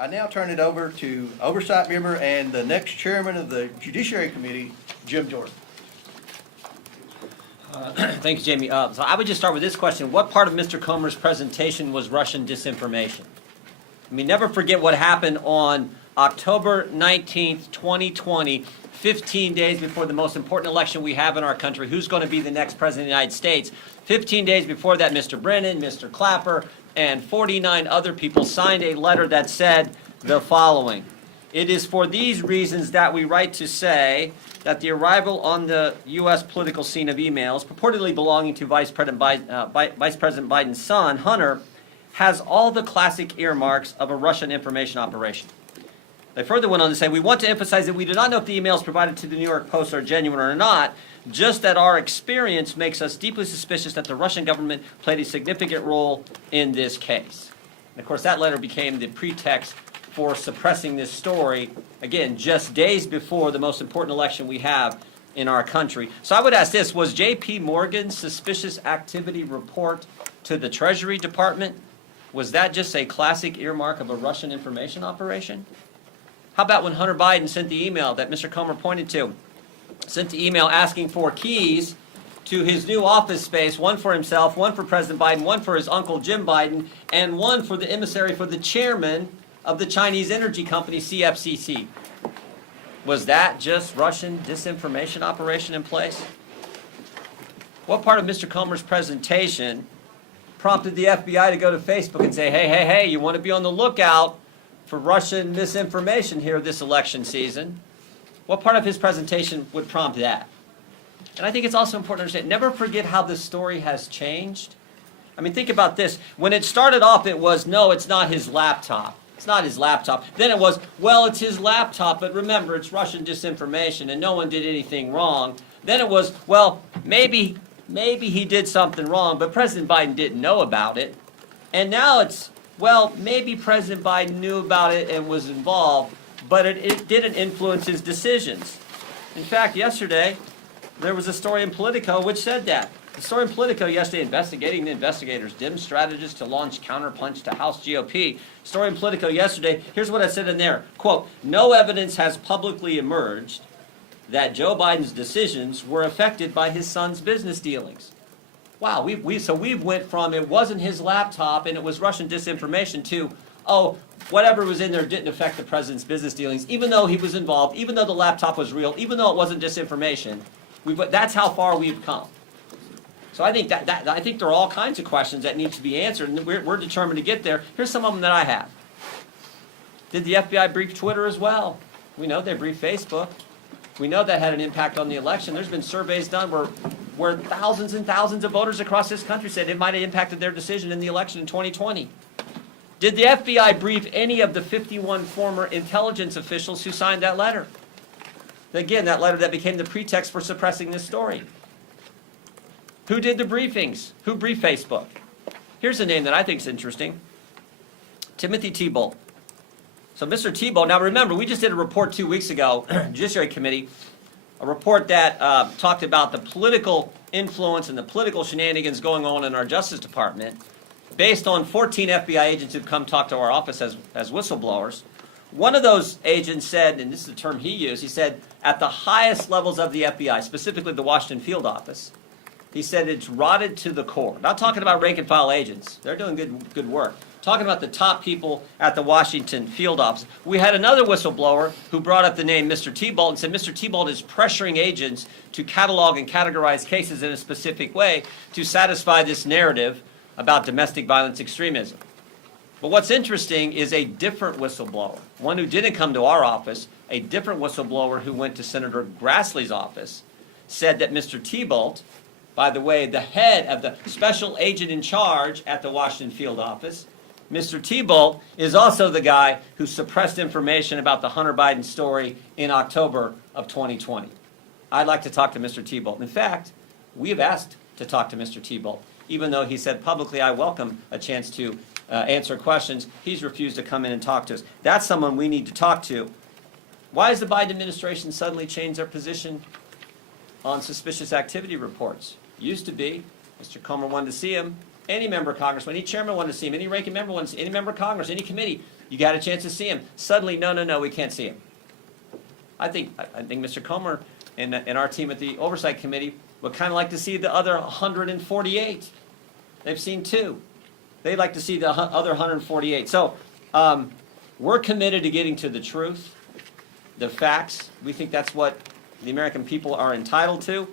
I now turn it over to Oversight Member and the next Chairman of the Judiciary Committee, Jim Jordan. Thank you, Jamie. So I would just start with this question. What part of Mr. Comer's presentation was Russian disinformation? I mean, never forget what happened on October 19th, 2020, 15 days before the most important election we have in our country. Who's going to be the next president of the United States? 15 days before that, Mr. Brennan, Mr. Clapper, and 49 other people signed a letter that said the following. It is for these reasons that we write to say that the arrival on the U.S. political scene of emails purportedly belonging to Vice President Biden's son, Hunter, has all the classic earmarks of a Russian information operation. They further went on to say, we want to emphasize that we do not know if the emails provided to the New York Post are genuine or not, just that our experience makes us deeply suspicious that the Russian government played a significant role in this case. And of course, that letter became the pretext for suppressing this story, again, just days before the most important election we have in our country. So I would ask this, was J.P. Morgan's suspicious activity report to the Treasury Department, was that just a classic earmark of a Russian information operation? How about when Hunter Biden sent the email that Mr. Comer pointed to? Sent the email asking for keys to his new office space, one for himself, one for President Biden, one for his uncle Jim Biden, and one for the emissary for the chairman of the Chinese energy company CFCC. Was that just Russian disinformation operation in place? What part of Mr. Comer's presentation prompted the FBI to go to Facebook and say, hey, you want to be on the lookout for Russian misinformation here this election season? What part of his presentation would prompt that? And I think it's also important to understand, never forget how this story has changed. I mean, think about this. When it started off, it was, no, it's not his laptop. It's not his laptop. Then it was, well, it's his laptop, but remember, it's Russian disinformation and no one did anything wrong. Then it was, well, maybe he did something wrong, but President Biden didn't know about it. And now it's, well, maybe President Biden knew about it and was involved, but it didn't influence his decisions. In fact, yesterday, there was a story in Politico which said that. The story in Politico yesterday, investigating the investigators, dim strategists to launch counterpunch to House GOP. Story in Politico yesterday, here's what I said in there. Quote, no evidence has publicly emerged that Joe Biden's decisions were affected by his son's business dealings. Wow, so we've went from it wasn't his laptop and it was Russian disinformation to, oh, whatever was in there didn't affect the president's business dealings, even though he was involved, even though the laptop was real, even though it wasn't disinformation. That's how far we've come. So I think there are all kinds of questions that need to be answered, and we're determined to get there. Here's some of them that I have. Did the FBI brief Twitter as well? We know they briefed Facebook. We know that had an impact on the election. There's been surveys done where thousands and thousands of voters across this country said it might have impacted their decision in the election in 2020. Did the FBI brief any of the 51 former intelligence officials who signed that letter? Again, that letter that became the pretext for suppressing this story. Who did the briefings? Who briefed Facebook? Here's a name that I think is interesting. Timothy Thibault. So Mr. Thibault, now remember, we just did a report 2 weeks ago, Judiciary Committee, a report that talked about the political influence and the political shenanigans going on in our Justice Department based on 14 FBI agents who've come talk to our office as whistleblowers. One of those agents said, and this is the term he used, he said, at the highest levels of the FBI, specifically the Washington field office, he said it's rotted to the core. Not talking about rank and file agents. They're doing good work. Talking about the top people at the Washington field office. We had another whistleblower who brought up the name Mr. Thibault and said Mr. Thibault is pressuring agents to catalog and categorize cases in a specific way to satisfy this narrative about domestic violence extremism. But what's interesting is a different whistleblower, one who didn't come to our office, a different whistleblower who went to Senator Grassley's office, said that Mr. Thibault, by the way, the head of the special agent in charge at the Washington field office, Mr. Thibault is also the guy who suppressed information about the Hunter Biden story in October of 2020. I'd like to talk to Mr. Thibault. In fact, we have asked to talk to Mr. Thibault. Even though he said publicly, I welcome a chance to answer questions, he's refused to come in and talk to us. That's someone we need to talk to. Why has the Biden administration suddenly changed their position on suspicious activity reports? Used to be, Mr. Comer wanted to see him, any member of Congress, any chairman wanted to see him, any ranking member wanted to see him, any member of Congress, any committee. You got a chance to see him. Suddenly, no, we can't see him. I think Mr. Comer and our team at the Oversight Committee would kind of like to see the other 148. They've seen 2. They'd like to see the other 148. So we're committed to getting to the truth, the facts. We think that's what the American people are entitled to.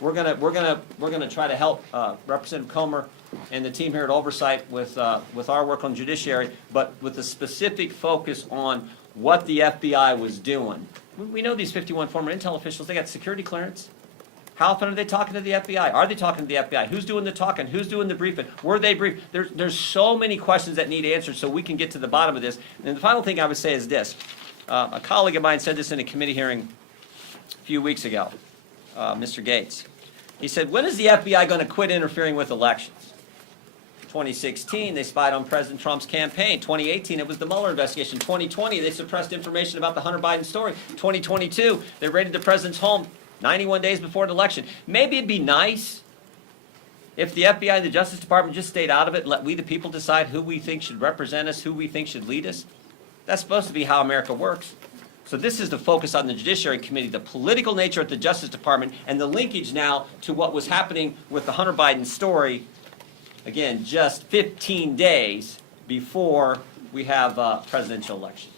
We're gonna try to help Representative Comer and the team here at Oversight with our work on judiciary, but with a specific focus on what the FBI was doing. We know these 51 former intel officials, they got security clearance. How often are they talking to the FBI? Are they talking to the FBI? Who's doing the talking? Who's doing the briefing? Were they briefed? There's so many questions that need answered so we can get to the bottom of this. And the final thing I would say is this. A colleague of mine said this in a committee hearing a few weeks ago, Mr. Gates. He said, when is the FBI going to quit interfering with elections? 2016, they spied on President Trump's campaign. 2018, it was the Mueller investigation. 2020, they suppressed information about the Hunter Biden story. 2022, they raided the president's home 91 days before an election. Maybe it'd be nice if the FBI and the Justice Department just stayed out of it and let we the people decide who we think should represent us, who we think should lead us. That's supposed to be how America works. So this is the focus on the Judiciary Committee, the political nature at the Justice Department, and the linkage now to what was happening with the Hunter Biden story, again, just 15 days before we have presidential elections.